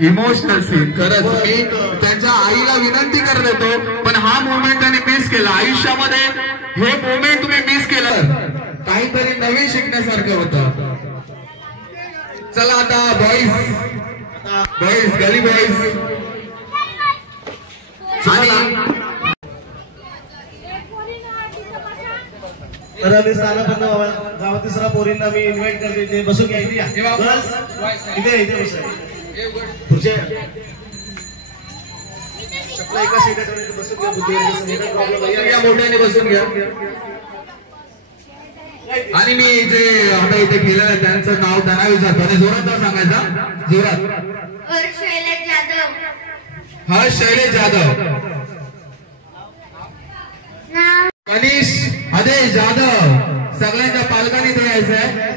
Emotional scene खरंच मी त्यांच्या आईला विनंती करत होतो पण हा मोमेंट त्यांनी मिस केला आयुष्यामध्ये हे मोमेंट तुम्ही मिस केलं काहीतरी नवीन शिकण्यासारखं होतं चला आता बॉईज गली बॉईज गावात तिसरा पोरींना मी इन्व्हाइट करते बसून घ्यायची पुढचे एका सीटात बसून घ्या मोठ्याने बसून घ्या आणि मी जे आता इथे केलं त्यांचं नाव त्यांना विचारतो आणि जोरात नाव सांगायचा जोरात हर्ष शैलेश जाधव कनिष आदेश जाधव सगळ्यांच्या पालकांनी ते यायचं आहे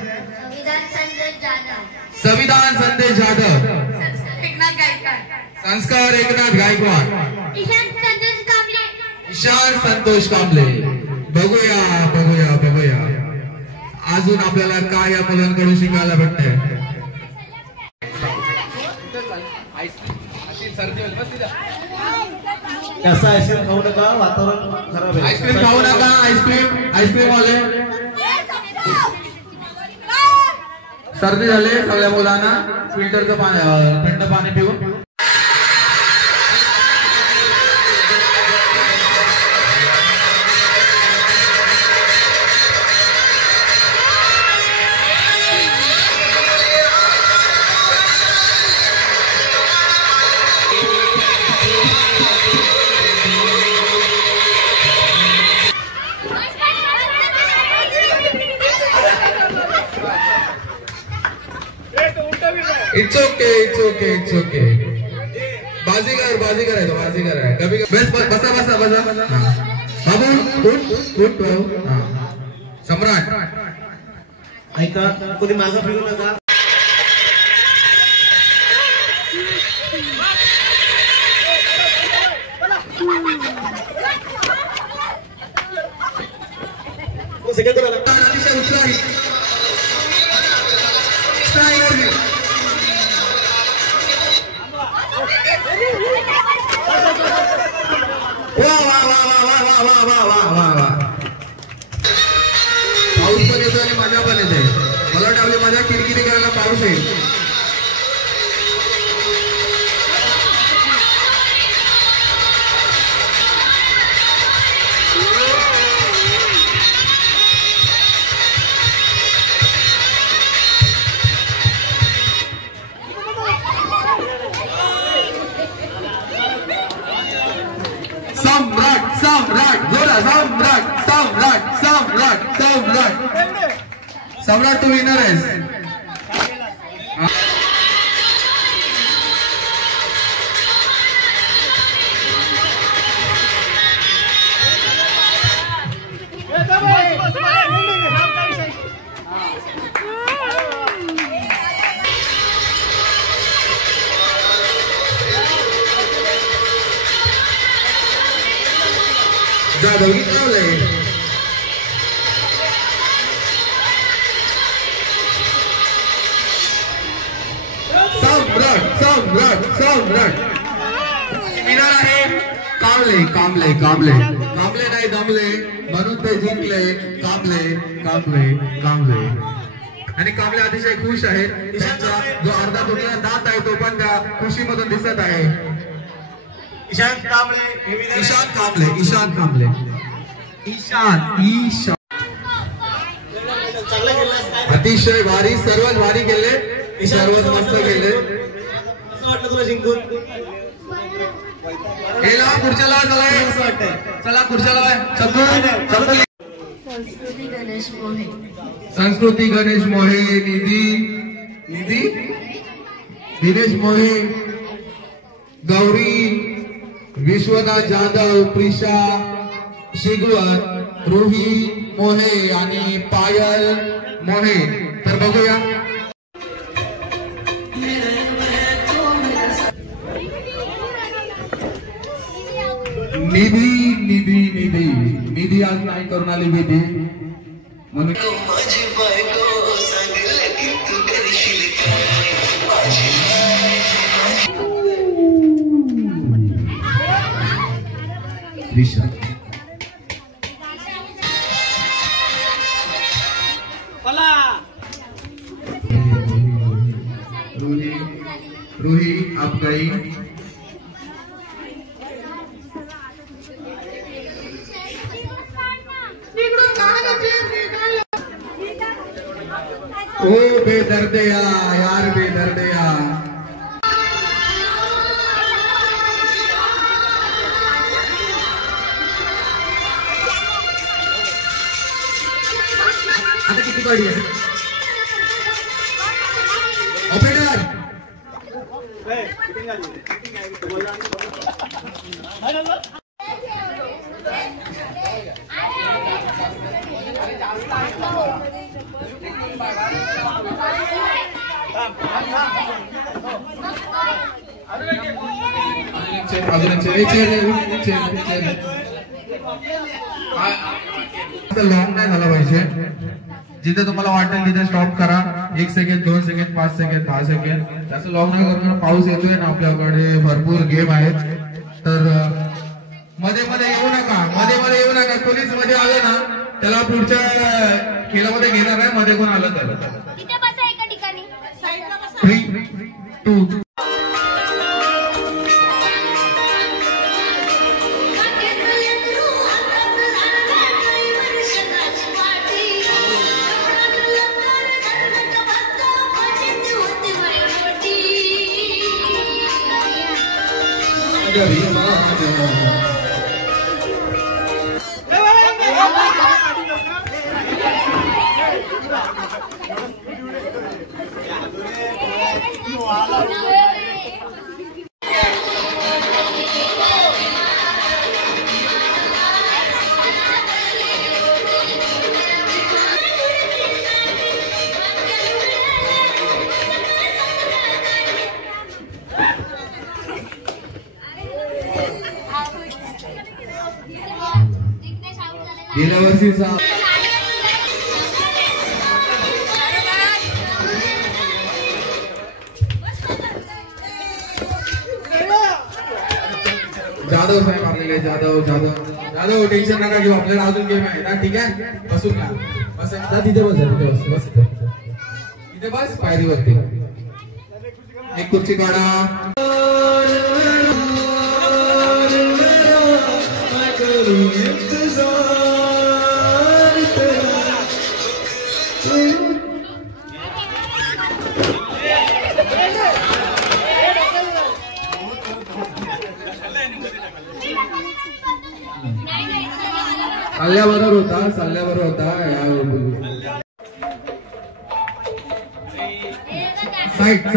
संविधान संदेश जाधव संस्कार एकनाथ गायकवाड ईशान संतोष कांबळे बघूया बघूया बघूया अजून आपल्याला काय या मुलांकडून शिकायला भेटतंय कसं आईस्क्रीम खाऊ नका वातावरण खराब आहे आईस्क्रीम खाऊ नका आईस्क्रीम वाले सर्दी झाले सगळ्या मुलांना फिल्टरचं पाणी थंड पाणी पिऊ इट्स ओके बाजीगर आहे तो बाजीगर आहे कभी बसा बाबू उठ सम्राट ऐका कोणी मागं फिरू नका पाऊस पण येतो आणि मजा पण येते मला वाटतं आपली मजा किरकिरी करायला पाऊस येईल सम्राट सम्राट सम्राट सम्राट सम्राट तू विनर आहेस. जाधव लावलंय सम्राट सम्राट सम्राट विनर आहे कांबळे कांबळे कांबळे कांबळे नाही दमले म्हणून ते जिंकले. कांबळे कांबळे कांबळे आणि कांबळे अतिशय खुश आहे. त्यांचा जो अर्धा तुटलेला दात आहे तो पण त्या खुशीमधून दिसत आहे. ईशान कांबळे ईशान कांबळे ईशान कांबळे ईशान ईशान अतिशय भारी सर्वात भारी केले सर्वात मस्त केले. कसं वाटलं तुला जिंकून? गेला खुर्च्याला चला खुर्च्याला संस्कृती गणेश मोहे संस्कृती गणेश मोहे निधी निधी दिनेश मोहे गौरी विश्वनाथ जाधव प्रिशा शिगवर रुही मोहे आणि पायल मोहे. तर बघूया निधी निधी निधी निधी आज नाही करून आली निधी म्हणून त्रिशा रूही रूही आप गई ओ बेदर्दया यार बेदर्दया आता किती गाडी आहे ऑपरेटर लॉंग नाही झाला पाहिजे. जिथे तुम्हाला वाटेल तिथे स्टॉप करा. 1 सेकंड 2 सेकंड 5 सेकंड 10 सेकंड त्याचं लॉंग नाही करून पाऊस येतोय ना आपल्याकडे भरपूर गेम आहेत. तर मध्ये मध्ये येऊ नका मध्ये येऊ नका. कोणीच मध्ये आलं ना त्याला पुढच्या खेळामध्ये घेणार आहे. मध्ये कोण आलं तर 3 2 गेल्या वर्षीचा जाधव साहेब आपल्याला जाधव जाधव जाधव टेन्शन नका घेऊ. आपल्याला अजून गेम आहे ना. ठीक आहे बसून घ्या. बस तिथे बस तिथे बस बस तिथे बस पायरीवरती एक खुर्ची काढा. चालल्याबरोबर होता साईड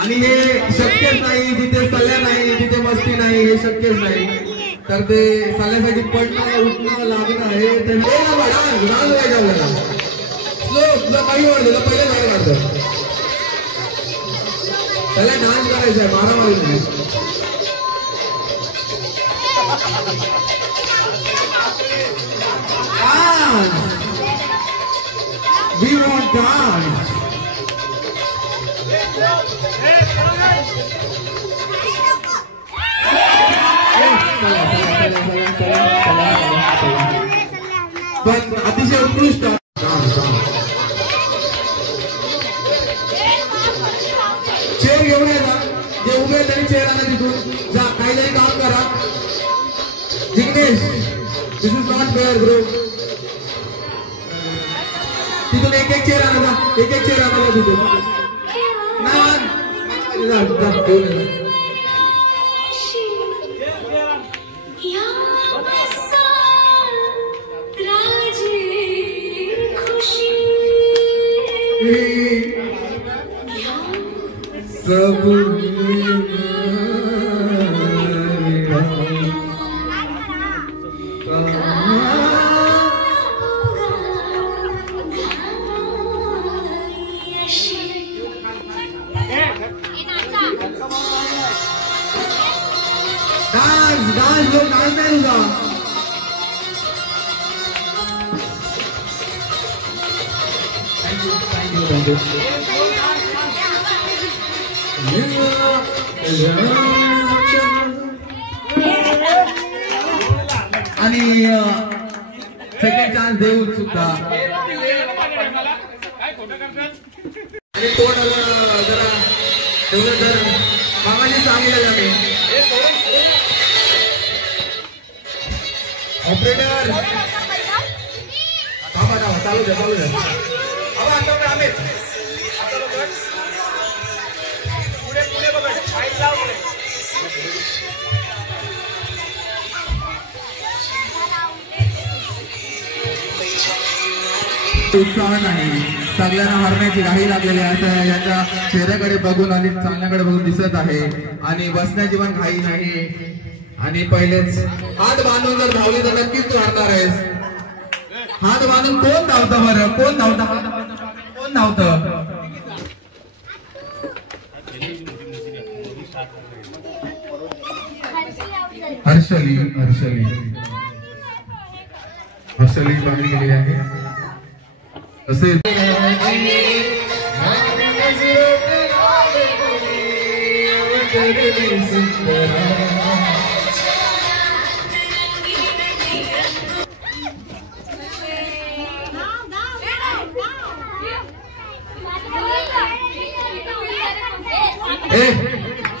आणि हे शक्यच नाही जिथे सल्या नाही तिथे मस्ती नाही, हे शक्यच नाही. तर ते सल्यासाठी पडणं उठणं लागणं हे स्लो काही वाढलं पहिले बाहेर काढतं. त्याला डान्स करायचा आहे, मारामारी नाही. We want dance. पण अतिशय उत्कृष्ट चेअर घेऊन येतात, जे उभे तरी चेअर आणा तिथून जा, काहीतरी काम करा. जिग्नेश, दिस इज नॉट फेअर ब्रो. तिथून एक चेअर आणा, एक चेअर आणा तिथून. डांस लोग डांस नहीं होगा. Thank you. आणि सेकंड चान्स देऊ सुद्धा. आणि तोंड जरा तेवढं तर मामाने सांगितलं मी. ऑपरेटर चालू द्या. उत्साह नाही, सगळ्यांना हरण्याची घाई लागलेली आहे. याच्या चेहऱ्याकडे बघून आणि चालण्याकडे बघून दिसत आहे. आणि बसण्याची पण घाई नाही. आणि पहिलेच हात बांधून जर धावली तर नक्कीच तू हरणार आहेस. हात बांधून कोण धावतं बरं? कोण धावतं? हर्षली बांधली गेलेली आहे. असे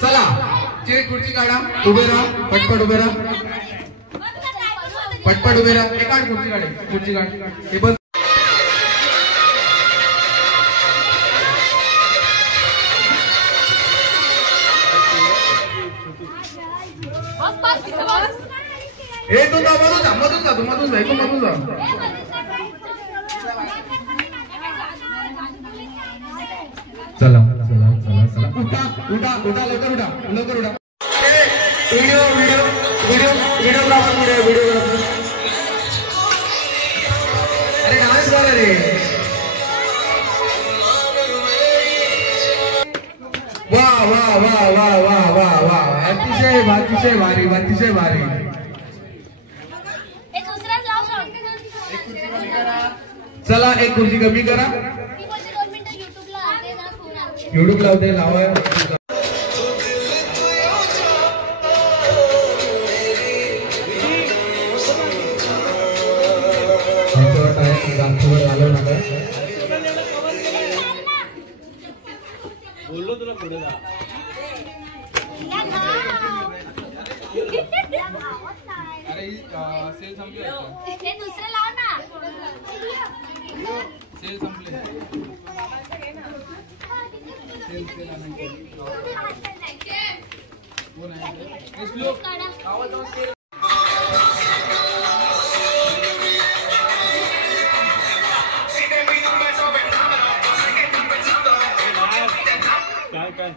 चला खुर्ची काढा, उभे राहा, पटपट उभे राहा. काढ खुर्ची काढ. हे बस. तू मधून जा. चला उठा लवकर उठा. व्हिडिओ अरे डान्स करा रे. वा अतिशय भारी. चला एक खुर्ची कमी करा. युट्यूब लावते लावा. आलो नका बोललो तुला पुढे जा. अरे सेल संपले. हे दुसरे लाव ना. सेल संपले. कोण आहे काय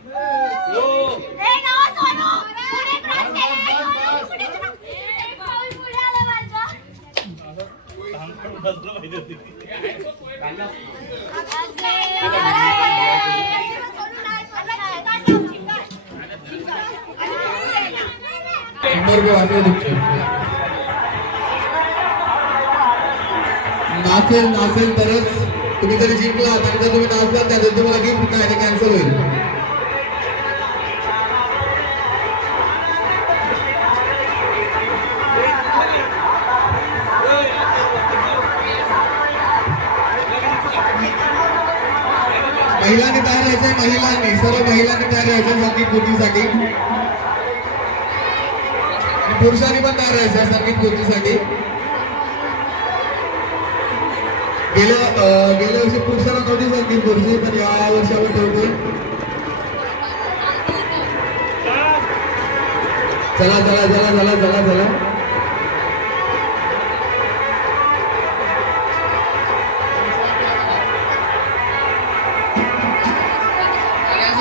नाचेल तरच तुम्ही जरी जिंकला तर तुम्ही नाचला त्याचं तुम्हाला गिफ्ट काय कॅन्सल होईल. महिलांनी तयार राहायचंय. महिलांनी सर्व महिलांनी तयार राहायचं संगीत खुर्चीसाठी. पुरुषांनी पण तयार राहायचं संगीत खुर्चीसाठी. गेल्या वर्षी पुरुषांना नव्हती संगीत खुर्ची पण या वर्षी आपण ठेवतोय. चला चला चला चला चला चला.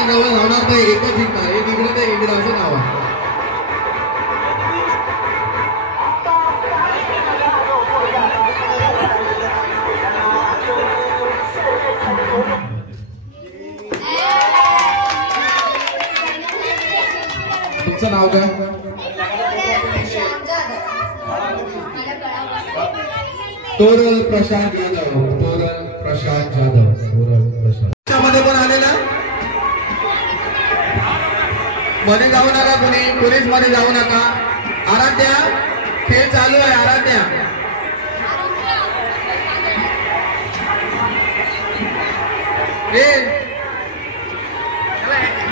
जवळ लावणार नाही. एकच जिंकणार. एक इकडे तर इकडे असं नावा. तुमचं नाव काय? तोरल प्रशांत जाधव. तोरल प्रशांत जाधव. तोरल प्रशांत मध्ये पण आलेला. मध्ये जाऊ नका कोणी. पोलीस मध्ये जाऊ नका. आराध्या खेळ चालू आहे. आराध्या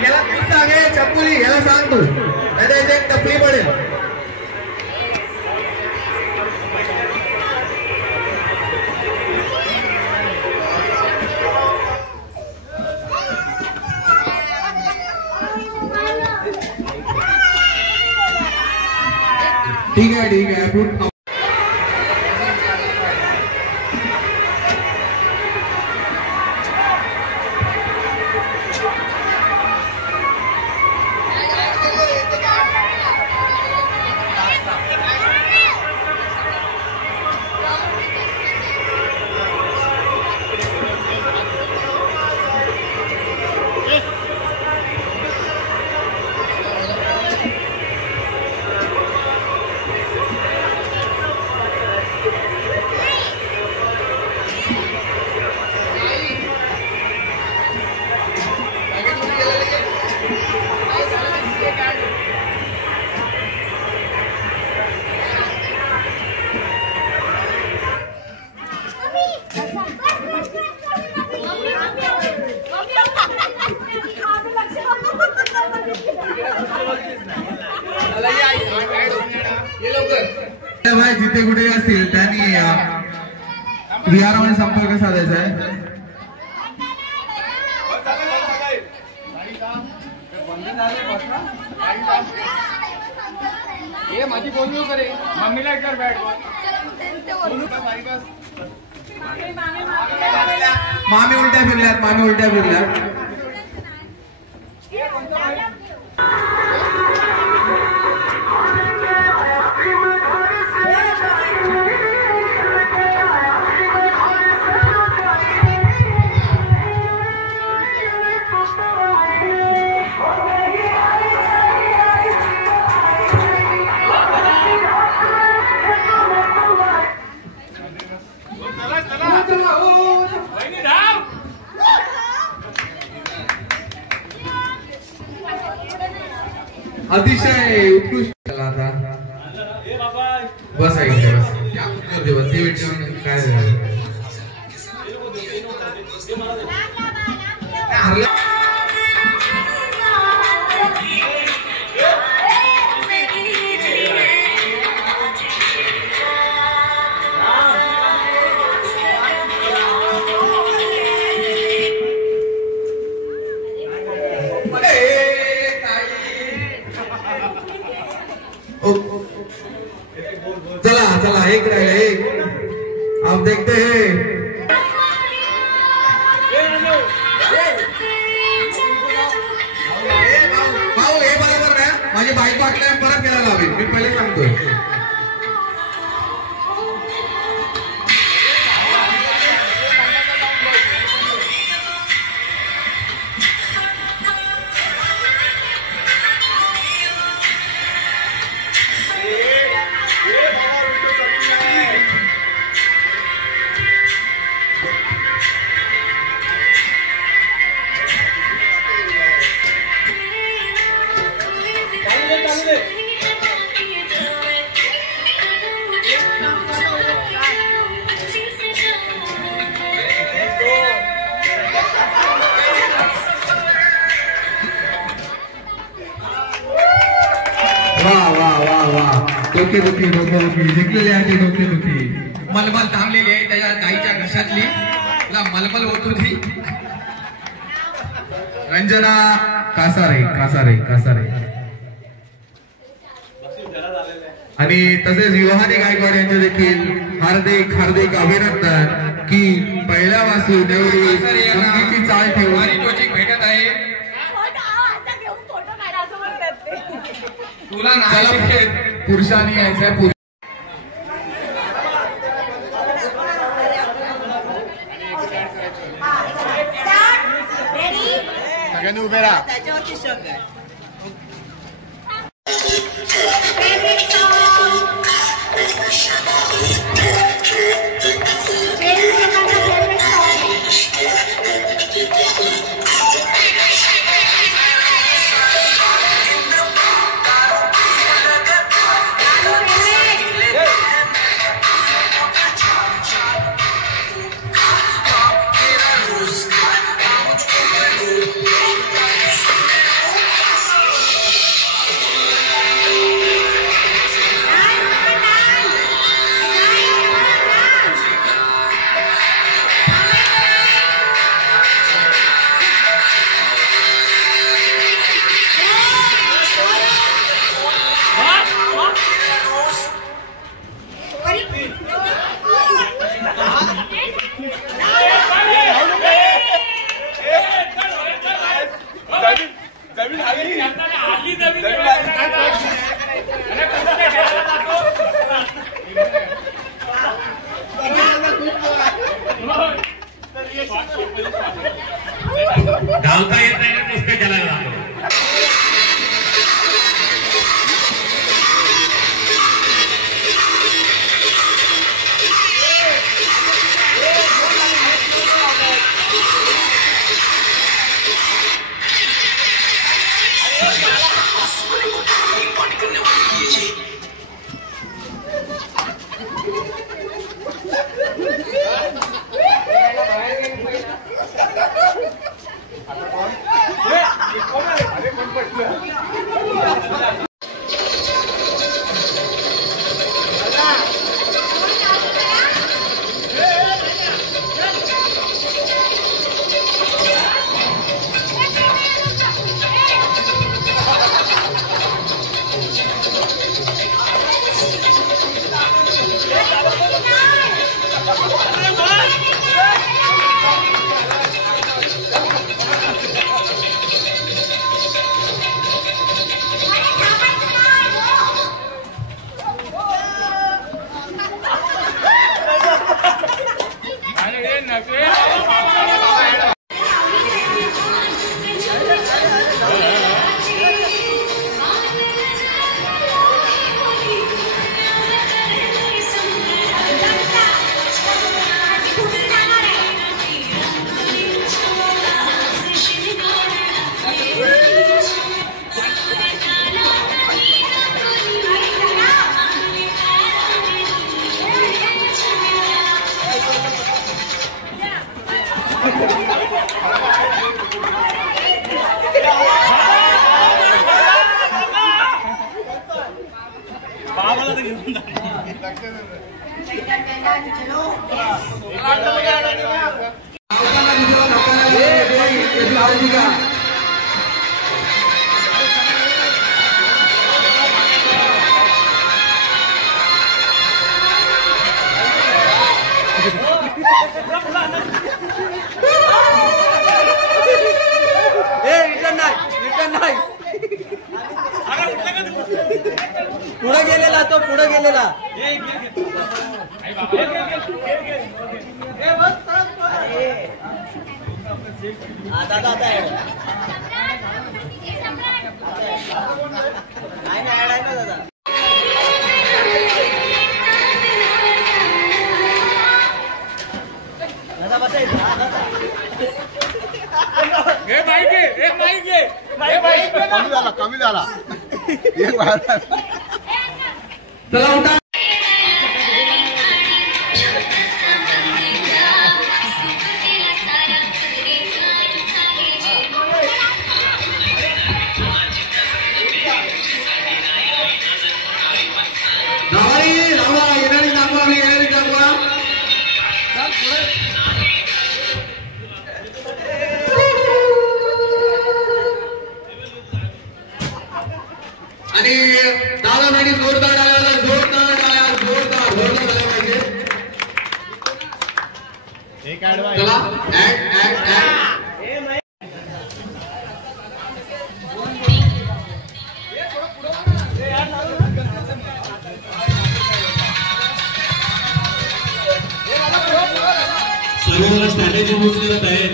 याला तू सांगे चप्पुली याला सांग तू नाही तर एक टपली पडेल. ठीक है जिथे कुठे असतील त्यांनी विहारामध्ये संपर्क साधायचा आहे. माझी बोलू करे मम्मीला कर बॅट मामी उलट्या फिरल्यात. चला आहे उत्कृष्ट. चला आता बस आहे बस ते विचारून काय चला चला एक राहिला एक. आप देखते हैं भाऊ हे बरोबर ना. माझी बाईक वाटल्या परत गेला लावेल मी पहिले सांगतोय. डोकेदुखी जिंकलेले आहे डोकेदुखी. मलमल थांबलेली आहे त्याच्या गाईच्या घशातली मलमल होत होती. रंजना कासारे कासारे कासारे आणि तसेच योहानी गायकवाड यांचे देखील हार्दिक हार्दिक अभिनंदन की पहिल्या वासू देवडी चाल ठेवून भेटत आहे. तुला नाही पुरुषांनी यायचंय. सगळ्यांनी उभे राहा. धावता येत नाही पुस्तक घ्यायला लागतो. पुढे गेलेला तो पुढे गेलेला दादा आता आहे ना दादा दादा बसायचं कमी झाला एक बाहेर चला उठा आणि दादासाठी जोरदार जोरदार जोरदार जोरदार झाला पाहिजे. चला सर्वांना स्ट्रॅटेजी यूज करत आहे.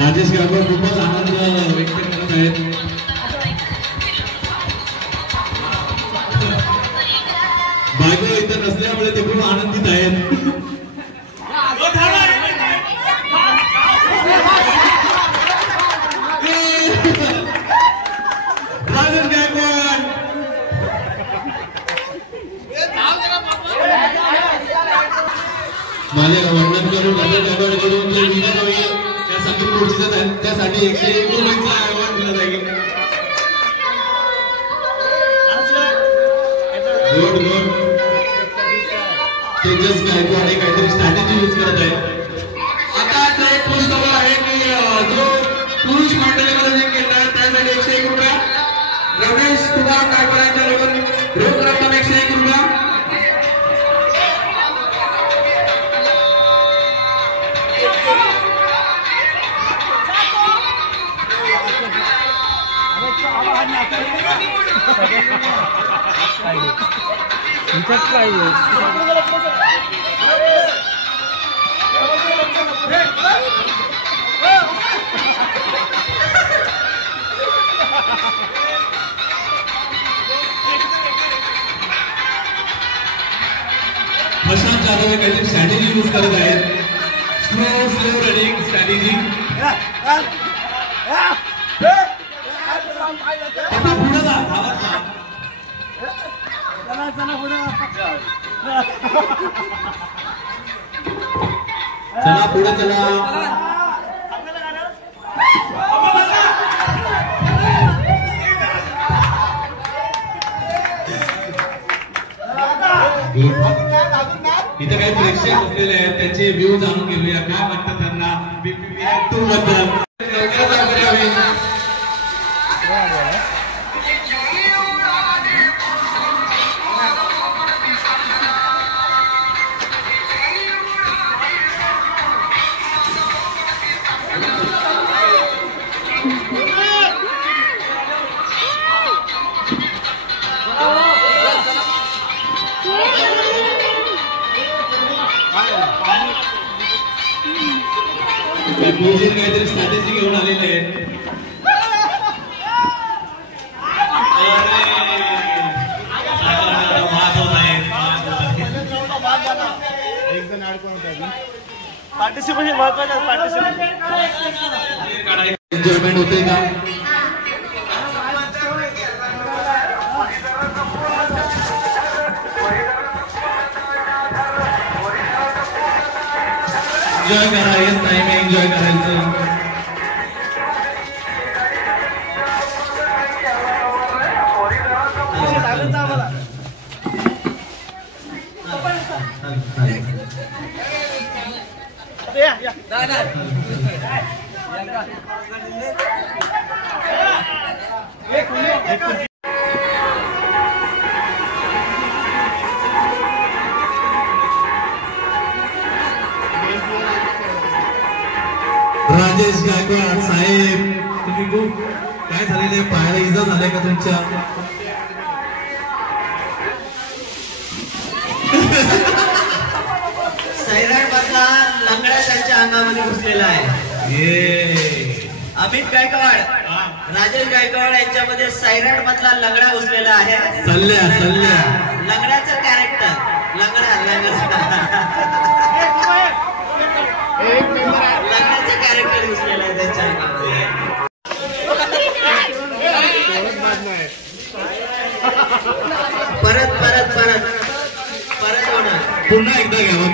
राजेश गायकवाड खूपच आनंद व्यक्त करत आहेत. बायको इथं नसल्यामुळे ते खूप आनंदित आहेत. राजेश गायकवाड माझ्या वंदन करून राजेश गायकवाड कडून जे विनंती त्यासाठी पुढचं त्यांच्यासाठी 101 रुपयांचा अवॉर्ड दिला जाईल. Good good. तेजस गायकवाड हे काहीतरी स्ट्रॅटेजी यूज करत आहे. आता एक खुश खबर आहे की जो पुरुष मंडळीमध्ये जे केलं आहे त्यासाठी 101 रुपया रमेश तुला गायकवाडांच्या रोख रक्कम 101 रुपया. प्रशांत जाधव हे काहीतरी स्ट्रॅटेजी यूज करत आहेत. Slow running strategy. आता पुढे जा चला पुढे चला. इथे काही प्रेक्षक बसलेले आहेत त्यांचे व्ह्यू जाणून घेऊया काय वाटतं त्यांना BPP 2 बद्दल. काहीतरी स्ट्रॅटेजी घेऊन आलेले आहेत. पार्टिसिपेशन महत्वाचं. पार्टिसिपेशन एन्जॉयमेंट होते का? एन्जॉय करा, हेच टाइम एन्जॉय करायचं. राजेश गायकवाड साहेब, तुम्ही खूप काय झालेले, पायाला इजा झाले का तुमच्या? सैराट मधला लंगडा त्यांच्या अंगामध्ये घुसलेला आहे. अमित गायकवाड, राजेश गायकवाड यांच्यामध्ये सैराट मधला लंगडा घुसलेला आहे. सल्ल्या लंगड्याचं कॅरेक्टर, लंगड्याचं कॅरेक्टर घुसलेलं आहे त्यांच्या अंगामध्ये. परत परत परत परत होणार. पुन्हा एकदा घ्यावा.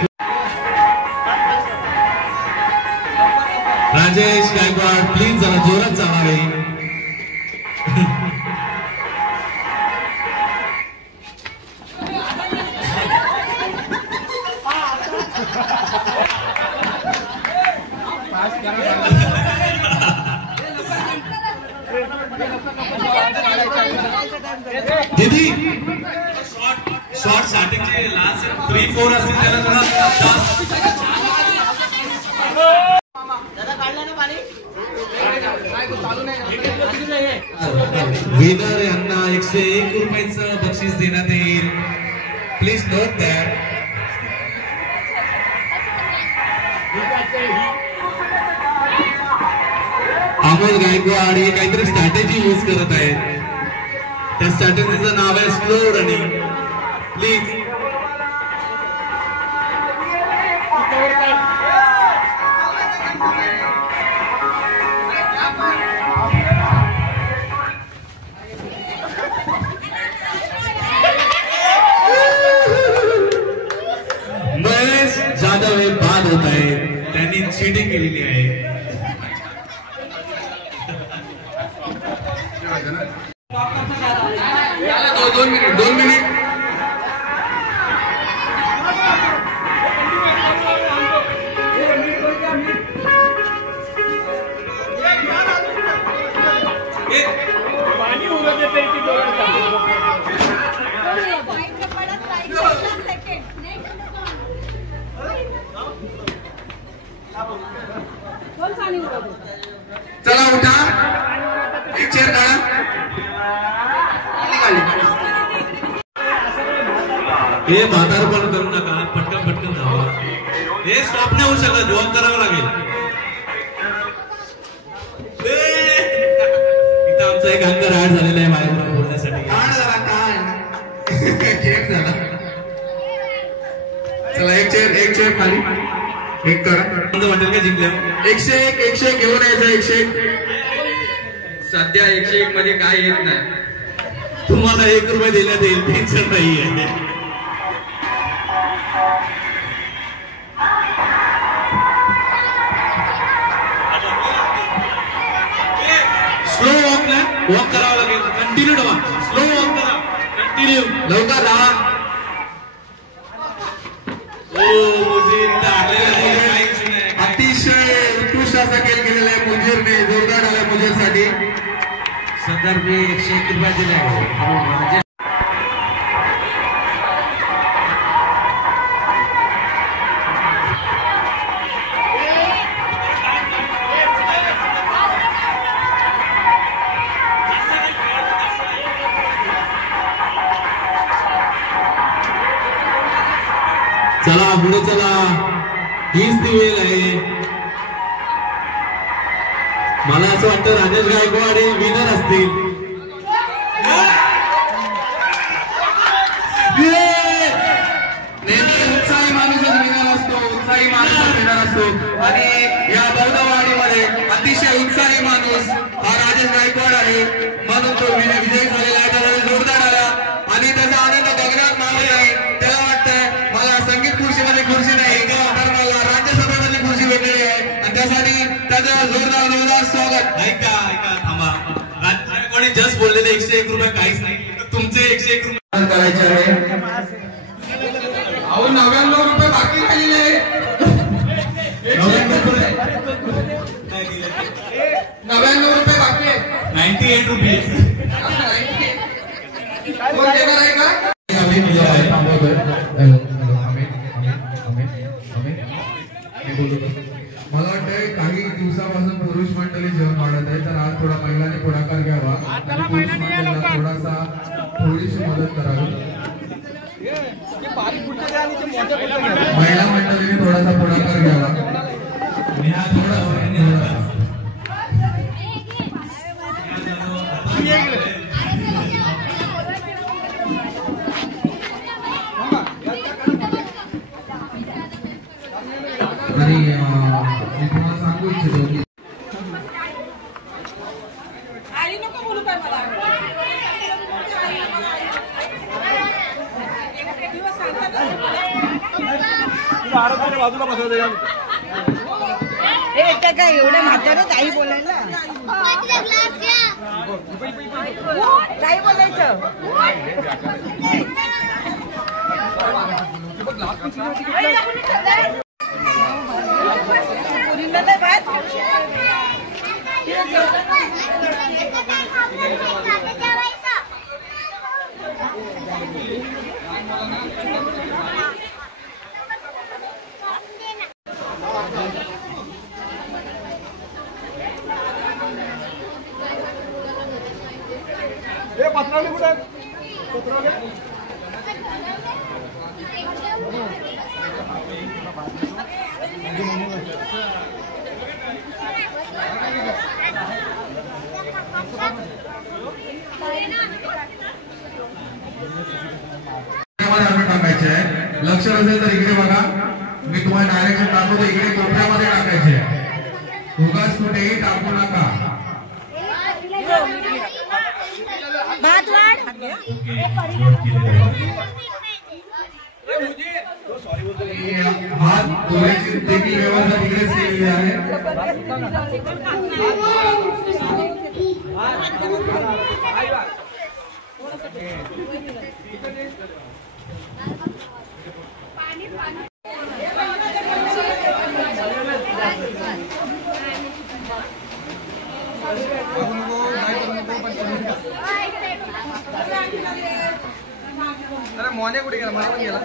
राजेश गायकवाड प्लीज जरा जोरात चालावे. दीदी शॉर्ट स्टार्टिंगचे लास्ट 3-4 असतील त्याला थोडा विनर यांना 101 रुपयाचं बक्षीस देण्यात येईल. Please note that. Amol Gaikwad हे काहीतरी स्ट्रॅटेजी यूज करत आहेत. त्या स्ट्रॅटेजीचं नाव आहे slow running. Please Mahesh Jadhav हे बाद होत आहेत. त्यांनी चीटिंग केलेली आहे. दोन मिनिट चला उठा. एक चेअर काढा. हे म्हातारपण करू नका. पटकन धावा. हे स्टॉप नाही होऊ शकत. वॉक करावं लागेल. इथं आमचा एक अंग राड झालेला आहे माझ्याबरोबर बोलण्यासाठी. चेक झाला. चला एक चेअर खाली. एक करा. वाटेल का जिंकल्या. 101 घेऊन यायचं. 101 सध्या 101 मध्ये काय येत नाही. तुम्हाला 1 रुपये देण्यात येईल. टेन्शन नाहीये. स्लो वॉक करावं लागेल. कंटिन्यू डबा. स्लो वॉक करा. कंटिन्यू. लवकर लावा. अतिशय उत्कृष्ट असा खेळ केलेला आहे मुजीरने. जोरदार आलाय मुजीरसाठी. सदर मी 101 रुपये दिले आहे. चला पुढे चला. हीच ती वेळ आहे. मला असं वाटतं राजेश गायकवाड हे विनर असतील. उत्साही माणूसच विनर असतो. उत्साही माणूसच विनर असतो. आणि या बौद्धवाडीमध्ये अतिशय उत्साही माणूस हा राजेश गायकवाड आहे. म्हणून तो विजयी झालेला आहे. त्याला जोरदार आला आणि त्याचा आनंद गगनात मावत आहे. त्याला वाटतंय मला संगीत खुर्चीमध्ये खुर्ची नाही तर मला राज्यसभेमध्ये खुर्ची 1 रुपये करायचे आहे. अहो 99 रुपये बाकी राहिलेले. 99 रुपये बाकी आहे. 98 रुपीज. कोण देणार आहे का? मला वाटतंय काही दिवसापासून पुरुष मंडळी जेवण वाढत आहे, तर आज थोडा महिलांनी पुढाकार घ्यावा आणि पुरुष मंडळीला थोडीशी मदत करावी. महिला मंडळीने थोडासा पुढाकार घ्यावा. आणि मी तुम्हाला सांगू इच्छितो की बाजूला बसवते काय एवढ्या म्हातारच आई बोलायला काय बोलायचं. पत्रावली कुठे पत्रावली टाकायचे आहे. लक्ष असेल तर इकडे बघा, मी तुम्हाला डायरेक्शन टाकतो, इकडे कोपऱ्यामध्ये टाकायचे. उगाच कुठेही टाकू नका. हात धुण्याची देखील व्यवस्था तिकडेच केलेली आहे. अरे मोने कुठे गेला? मला पण गेला.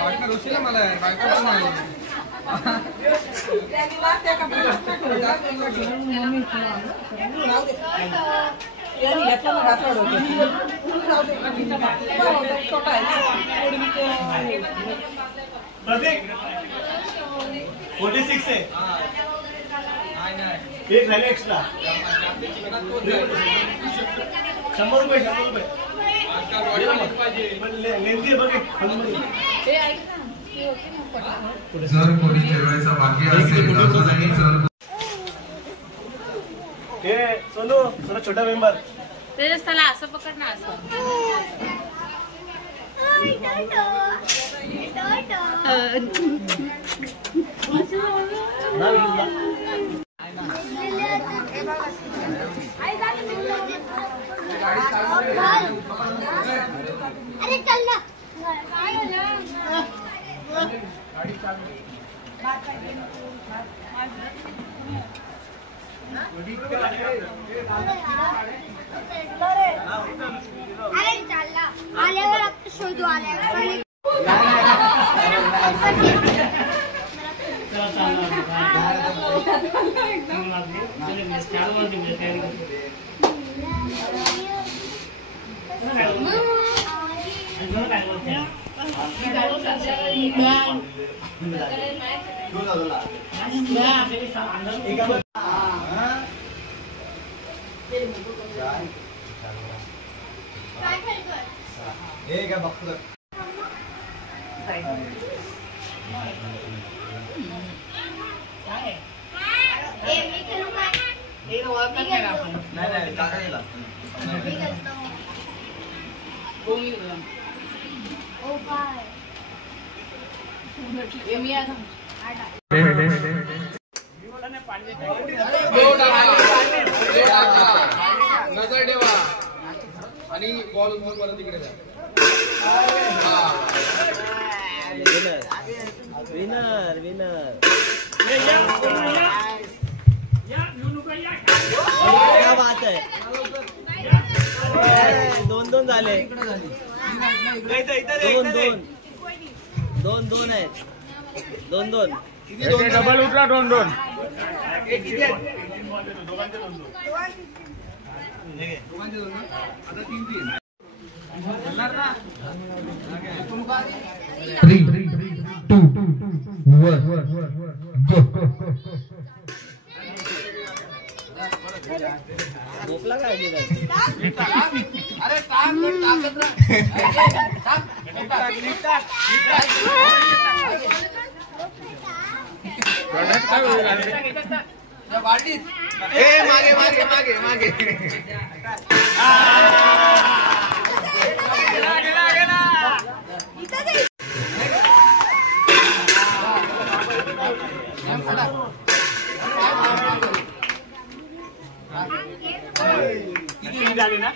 पार्टनर उशीला मला बायको पण नाही. प्रतीक 46 आहे. एक झाले एक्स्ट्रा 100 रुपये. लेंदी बघ. जर कोणी जेवायचा बाकी असेल अजूनही जर हे सोनू थोडा छोटा मेंबर ते त्याला असं पकड ना असं. अरे चल ना. अरे चालला आल्यावर आपण शोधू. आल्यावर काय बघतो. नाही टाकायला ओ बाय. आणि बॉल परत तिकडे द्या. विनर विनर क्या बात आहे. 2-2 झाले. 2-2 आहेत. 2-2 डबल उठला. 2-2 3, 2, 1 go. झोपला काय मागे मागे मागे मागे. झाले ना.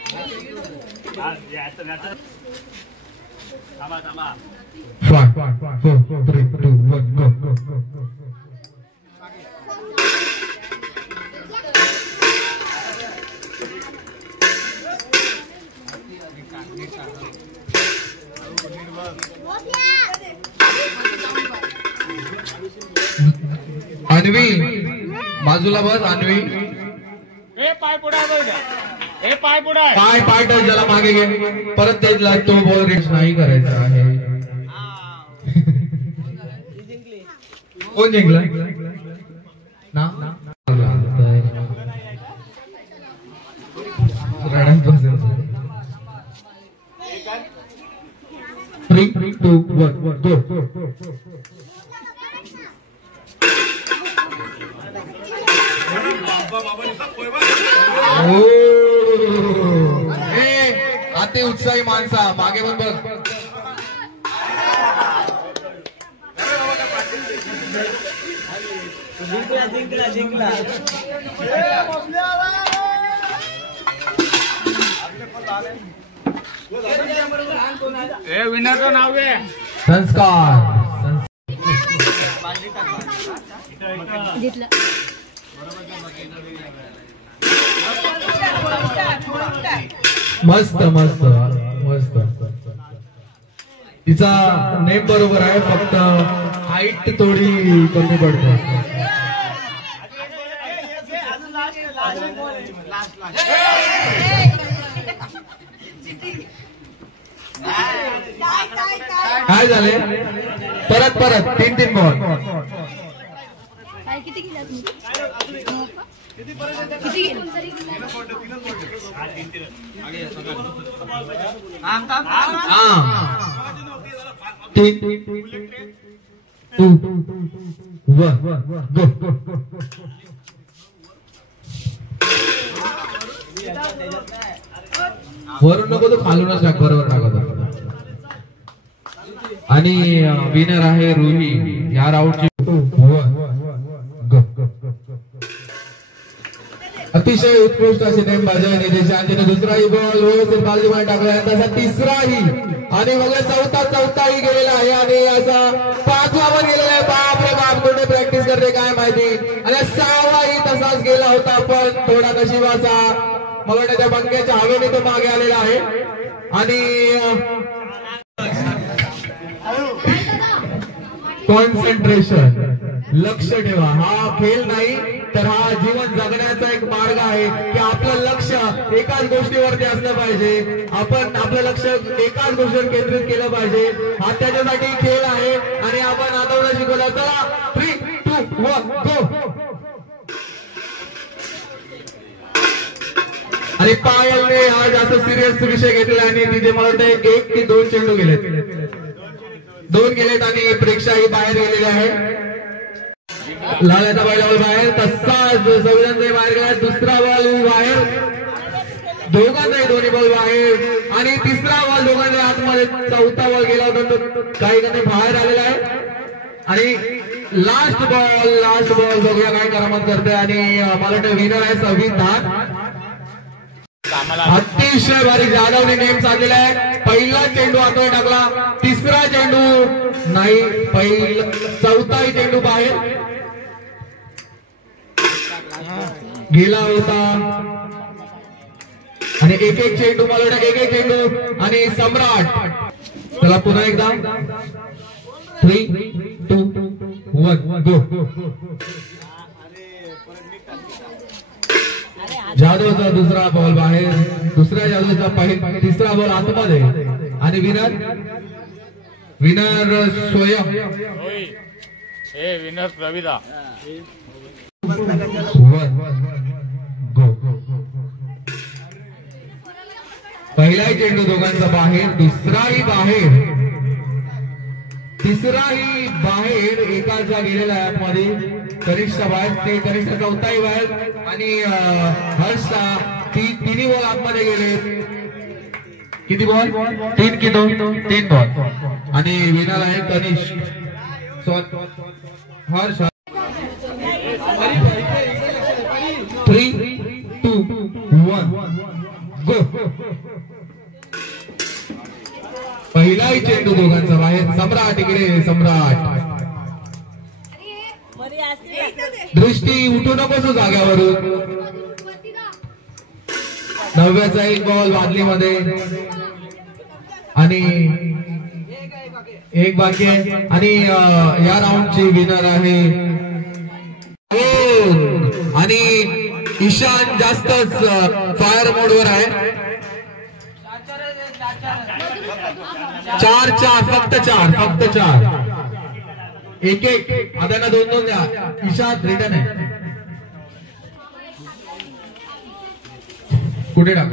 थांबा थांबा. 5, 4, 3, 2, 1 go. अन्वी बाजूला बस. अन्वी पाय पुढे पाय पुढे. पाय टच ज्याला मागे घे. परत त्याला तो बॉल रेस नाही करायचा आहे. कोण जिंकला ना. रडायला बसेल. 3, 2, 1 go. अति उत्साही माणसा मागे पण बघ. जिंकला. विनरचं नाव आहे संस्कार. मस्त मस्त मस्त. तिचा नेम बरोबर आहे, फक्त हाईट थोडी कमी पडते. काय झाले. परत 3 बॉल. किती गेला तुम्ही? तीन 2, 1 go. वरून नको तो खालूनच टाक. बरोबर टाकत. आणि विनर आहे रुही. या राऊंडची अतिशय उत्कृष्ट असे नेमबाजी आणि देशांचे दुसराही बॉल व्यवस्थित बाजूला टाकला. तसा तिसराही आणि मग चौथाही गेलेला आहे आणि असा 5वा वर गेलेला आहे. बाप रे बाप. कुठे प्रॅक्टिस करते काय माहिती. आणि 6वाही तसाच गेला होता, पण थोडा नशिबाचा मग त्या बंक्याच्या हवेने तो मागे आलेला आहे. आणि कॉन्सन्ट्रेशन, लक्ष ठेवा. हा खेळ नाही तर हा जीवन जगण्याचा एक मार्ग आहे की आपलं लक्ष एकाच गोष्टीवरती असलं पाहिजे. आपण आपलं लक्ष एकाच गोष्टीवर केंद्रित केलं पाहिजे. हा त्याच्यासाठी खेळ आहे आणि आपण आता शिकवलं. चला 3, 2, 1 go. आणि पायलने हा जास्त सिरियस विषय घेतला आणि तिथे मला वाटतं 1 की 2 चेंडू गेलेत. 2 गेलेत आणि प्रेक्षा ही बाहेर गेलेली आहे. लाल्याचा बॉल बाहेर. तसाच संविधानचा बाहेर गेला. दुसरा बॉल बाहेर. दोघांचाही दोन्ही बॉल बाहेर. आणि तिसरा बॉल दोघांच्या आतमध्ये. चौथा बॉल गेला होता तो काही बाहेर आलेला आहे. आणि लास्ट बॉल बघूया काय करामत करते. आणि मला वाटतं विनर आहे 26 धान. अतिशय भारी जाधवने नेम साधलेला आहे. पहिला चेंडू आतमध्ये टाकला, तिसरा चेंडू नाही, पहिला चौथाही चेंडू बाहेर गेला होता. आणि एक एक चेंडू मला एक एक चेंडू आणि सम्राट. चला पुन्हा एकदा 3, 2, 1 गो. जाधवचा दुसरा बॉल बाहेर, दुसऱ्या जाधवचा तिसरा बॉल आतमध्ये आणि विनर स्वयं विनर प्रवीदा गो. पहिलाही चेंडू दोघांचा बाहेर, दुसराही बाहेर, तिसराही बाहेर. एकाचा गेलेला आहे आतमध्ये, कनिष्ठ बाहेर, ते कनिष्ठ चौथाही बाहेर आणि हर्षा तिन्ही बॉल आतमध्ये गेले. किती बॉल? 3 की 2? 3 बॉल. आणि विनर आहे कनिष्ठ हर्ष. 3, 2, 1 गो. पहिलाही चेंडू दोघांचा बाहेर. सम्राट इकडे, सम्राट. दृष्टी उठू नकोस जाग्यावरून. 9व्याचा एक बॉल बादलीमध्ये आणि एक बाकी आहे. आणि या राऊंडची विनर आहे आणि ईशान जास्तच फायर मोडवर आहे. 4-4 फक्त 4 एक एक आदाना 2-2 द्या. ईशान रिटर्न आहे. कुठे टाक?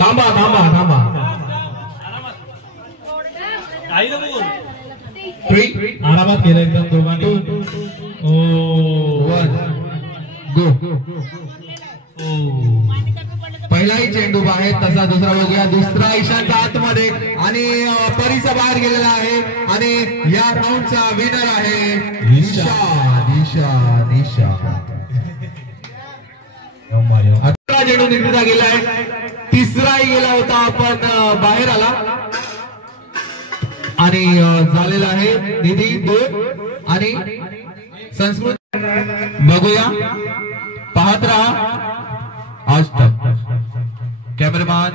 थांबा थांबा थांबा. 3 आरामात केलं एकदम दोघांनी. 1 गो. पहिलाही चेंडू बाहेर, तसा दुसरा बघूया. दुसरा ईशानचा आतमध्ये आणि परीचा बाहेर गेलेला आहे आणि या राऊंडचा विनर आहे ईशान. ईशान ईशान 18 चेंडू निर्मिता गेला आहे. तिसराही गेला होता, पण बाहेर आला आणि झालेला आहे निधी 2 आणि संस्कृत. बघूया, पाहत राहा आज तक. कॅमेरामॅन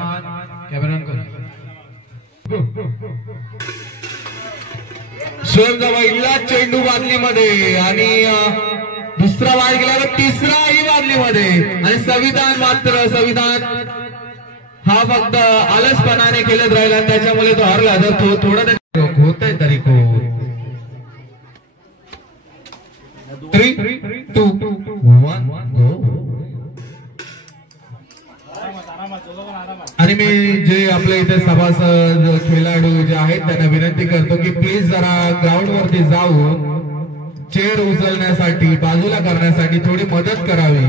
स्वयंचा पहिला चेंडू बादलीमध्ये आणि दुसरा बाहेर गेला तर तिसराही बादलीमध्ये. आणि संविधान हा फक्त आलसपणाने खेळत राहिला, त्याच्यामुळे तो हरला. जर तो थोडं होत आहे तरी को. 3, 2, 1 गो. आणि मी जे आपल्या इथे सभासद खेळाडू जे आहेत त्यांना विनंती करतो की प्लीज जरा ग्राउंड वरती जाऊन चेअर उचलण्यासाठी, बाजूला करण्यासाठी थोडी मदत करावी.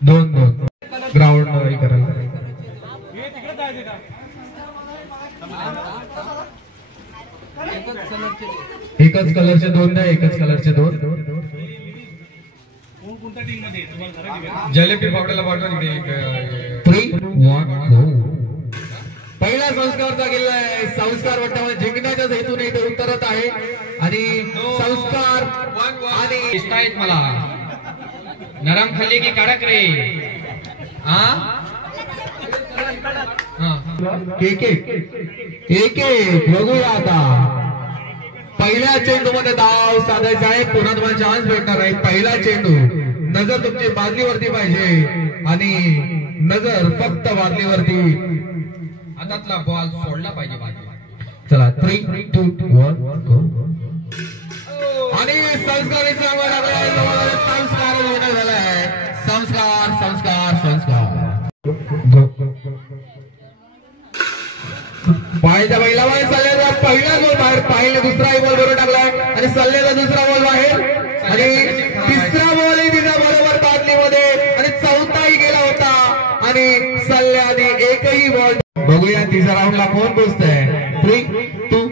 2-2 ग्राउंड करायला. एकच कलरचे 2 द्या, एकच कलरचे 2. जलेबी पावड्याला पाठवा. 3, 1 गो. पहिला संस्कारचा गेला आहे. संस्कार वट्टामध्ये जिंकण्याच्या हेतूने इथे उतरत आहे आणि संस्कार आणि दिसतायत मला. नरम खाल्ली की कडक रे. एक बघूया आता. पहिल्या चेंडू मध्ये धाव साधायचा आहे. पुन्हा तुम्हाला चान्स भेटणार आहे. पहिला चेंडू, नजर तुमची बादलीवरती पाहिजे आणि नजर फक्त बादलीवरती. हातातला बॉल सोडला पाहिजे बाजू. चला 3, 2, 1 गो. आणि संस्काराचा संस्कार विनर झालाय. संस्कार संस्कार संस्कार. पाहायचा पहिला बॉल सल्ल्याचा पहिला बॉल बाहेर. पाहिला दुसराही बॉल बरोबर टाकलाय आणि सल्ल्याचा दुसरा बॉल बाहेर आणि तिसरा बॉलही तिचा बरोबर बादलीमध्ये आणि चौथाही गेला होता आणि सल्ल्याने एकही बॉल. बघूया तिसऱ्या राऊंडला कोण पोहोचतंय. 3, 2,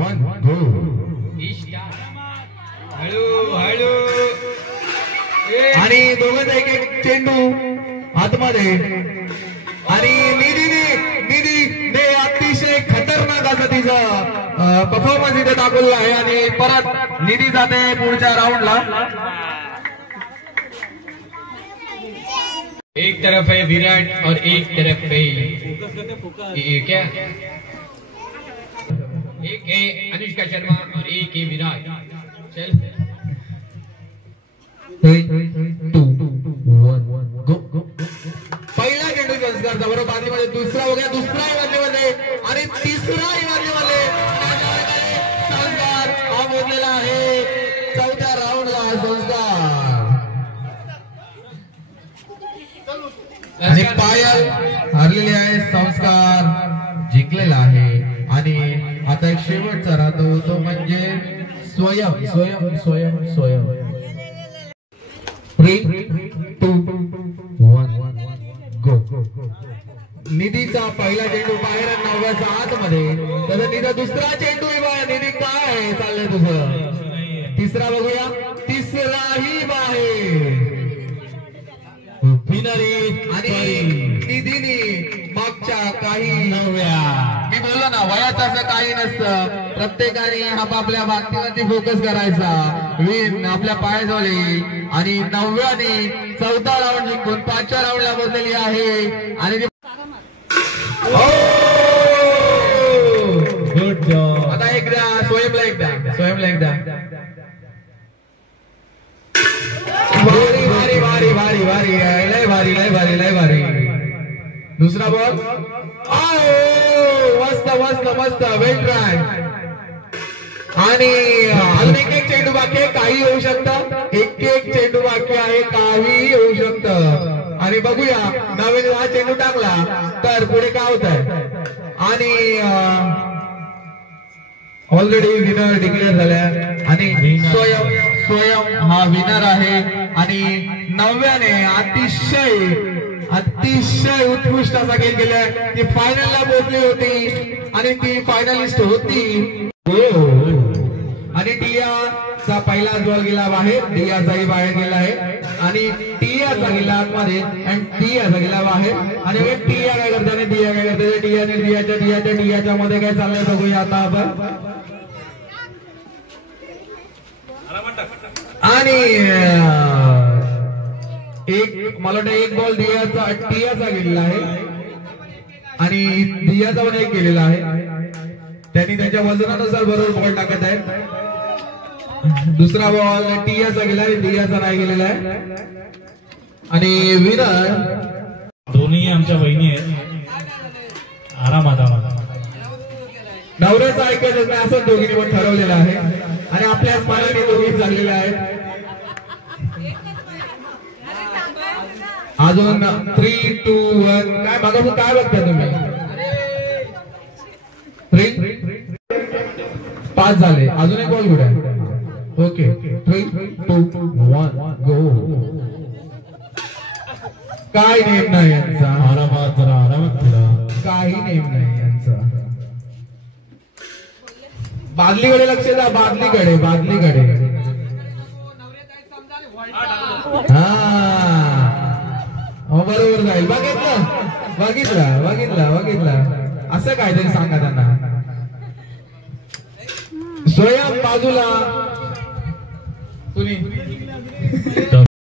1 गो. हळू हळू आणि दोघं एक एक चेंडू आतमध्ये आणि निधीने अतिशय खतरनाक असं तिचं परफॉर्मन्स इथे दाखवलेला आहे आणि परत निधी जाते पुढच्या राऊंडला. एक तरफ है विराट और एक तरफ है ये क्या, एक है अनुष्का शर्मा और एक है विराट. चल 3, 2, 1 गो. पहिला चेंडू संस्कारचा बरोबर बादलीमध्ये, दुसरा हो गया, दुसराही बादलीमध्ये आणि तिसराही बादलीमध्ये संस्कार हा मोडलेला आहे. चौथ्या राऊंडला संस्कार आणि पायल हरलेले आहे. संस्कार जिंकलेला आहे आणि आता एक शेवटचा राहतो तो म्हणजे स्वयं स्वयं स्वयं स्वयं. 3, 2, 1 गो. निधीचा पहिला चेंडू बाहेर 9व्याच्या आतमध्ये, तर निधी दुसरा चेंडू बाहेर. निधी काय चाललंय तुझं? तिसरा बघूया, तिसराही बाहेर. आणि निधीने मागच्या काही मी बोललो ना वयाचं असं काही नसतं. प्रत्येकाने आपापल्या बाबतीवरती फोकस करायचा. विन आपल्या पायाजवळ आणि 9व्याने 4था राऊंड जिंकून 5व्या राऊंडला पोहोचलेली आहे. आणि गुड जॉब. आता एकदा स्वयंला भारी भारी भारी भारी भारी लय भारी लय भारी लय भारी. दुसरा बॉल मस्त मस्त मस्त वेल ट्राय. आणि अजून एक चेंडू बाकी आहे, काही होऊ शकतं. एक चेंडू बाकी आहे, काही होऊ शकतं. आणि बघूया नवीन हा चेंडू टाकला तर पुढे काय होत आहे. आणि ऑलरेडी विनर डिक्लेअर झाल्या आणि स्वयं हा विनर आहे. आणि 9व्याने अतिशय उत्कृष्ट असा खेळ केलाय. ती फायनलला पोहोचली होती आणि ती फायनलिस्ट होती. आणि टियाचा पहिला बॉल गेला बाहेर, टियाचाही बाहेर गेला आहे आणि टियाचा गेला आतमध्ये आणि टियाचा गेला बाहेर. आणि टिया काय करताना टियाच्या मध्ये काय चाललंय बघूया आता आपण. आणि मला वाटतं एक बॉल टियाचा गेलेला आहे आणि दियाचा पण एक गेलेला आहे. त्यांनी त्यांच्या वजनानुसार बरोबर बॉल टाकत आहे. दुसरा बॉल टियाचा गेला आणि दियाचा नाही गेलेला आहे. आणि विनर दोन्ही आमच्या बहिणी आहेत. आरामात नवऱ्याचं ऐकायचं नाही असं दोघींनी पण ठरवलेलं आहे आणि आपल्या मनाने दोघी झालेल्या आहेत. अजून 3, 2, 1 काय बघा काय बघता तुम्ही. 3, 5 झाले. अजून एक बॉल कुठे आहे. ओके 3, 2, 1 गो. काय नेम नाही यांचा. आरामात काही नेम नाही यांचा. बादलीकडे लक्ष द्या. बादलीकडे हा बरोबर जाईल. बघितला असं काहीतरी सांगा त्यांना. स्वयं बाजूला तुम्ही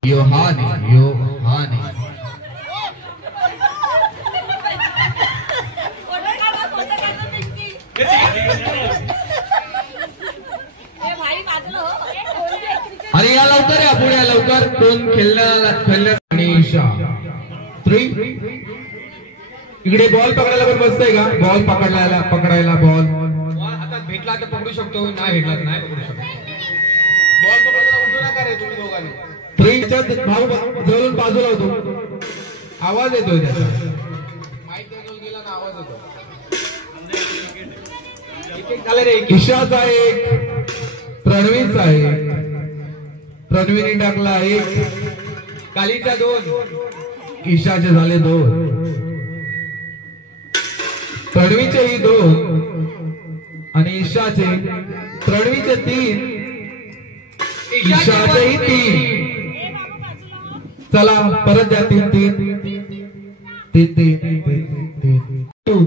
योहानी आणि या लवकर या पुढे लवकर. कोण खेळण्यास ईशा. 3 इकडे बॉल पकडायला पण बसतंय का. बॉल पकडायला बॉल हातात भेटला तर पकडू शकतो, नाही भेटला तर नाही पकडू शकतो. बॉल पकडताना उठू नका रे तुम्ही दोघांनी. 3च्या भाऊ जवळून बाजूला होतो. आवाज येतोय त्याचा. माईक जवळ गेला ना आवाज येतो. एक झालं रे. ईशाचा एक, प्रणवीचा एक. प्रणवीने टाकला 1, कालीचा 2, ईशाचे झाले 2, प्रणवीचेही 2 आणि ईशाचे. प्रणवीचे 3, ईशाचेही 3. चला परत द्या 3-3 2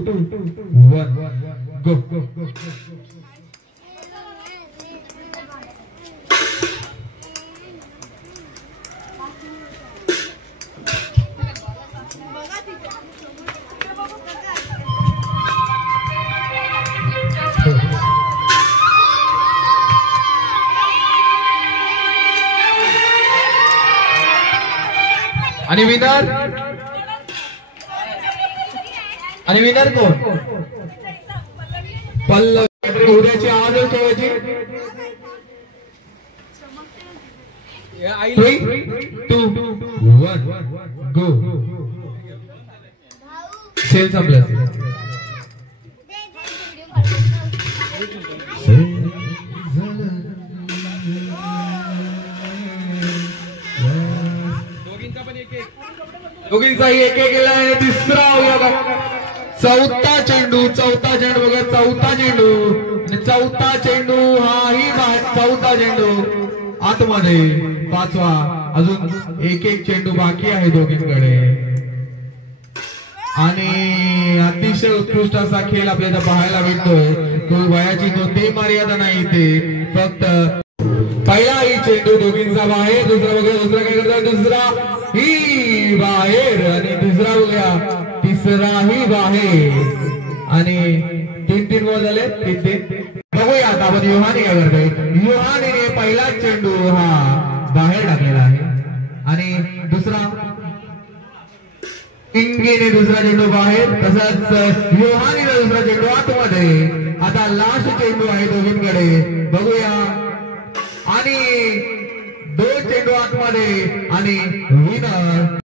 1 गो. आणि विनर कोण? पल्लव. उद्याची आवाज ठेवायची. 3 2 1 गो. सेल संपला. दोघींचा एक गेलाय. तिसरा चौथा चेंडू बघा. चौथा चेंडू हाही चौथा चेंडू आतमध्ये. 5वा. अजून एक चेंडू बाकी आहे दोघींकडे. आणि अतिशय उत्कृष्ट असा खेळ आपल्याला पाहायला मिळतोय. तो वयाची कोणतीही मर्यादा नाही इथे. फक्त पहिला ही चेंडू दोघींचा बाहेर. दुसरा काय करतोय? दुसरा ही बाहेर. आणि तिसरा बघूया. तिसराही बाहेर. आणि 3-3 बॉल झाले. 3-3 बघूया आता आपण युहानी काय करतोय. युहानीने पहिला चेंडू हा बाहेर टाकलेला आहे. आणि दुसरा इंगीने दुसरा चेंडू बाहेर. तसाच युहानीने दुसरा चेंडू आतमध्ये. आता लास्ट चेंडू आहे दोघींकडे. बघूया. आणि 2 चेंडू आतमध्ये. आणि विनर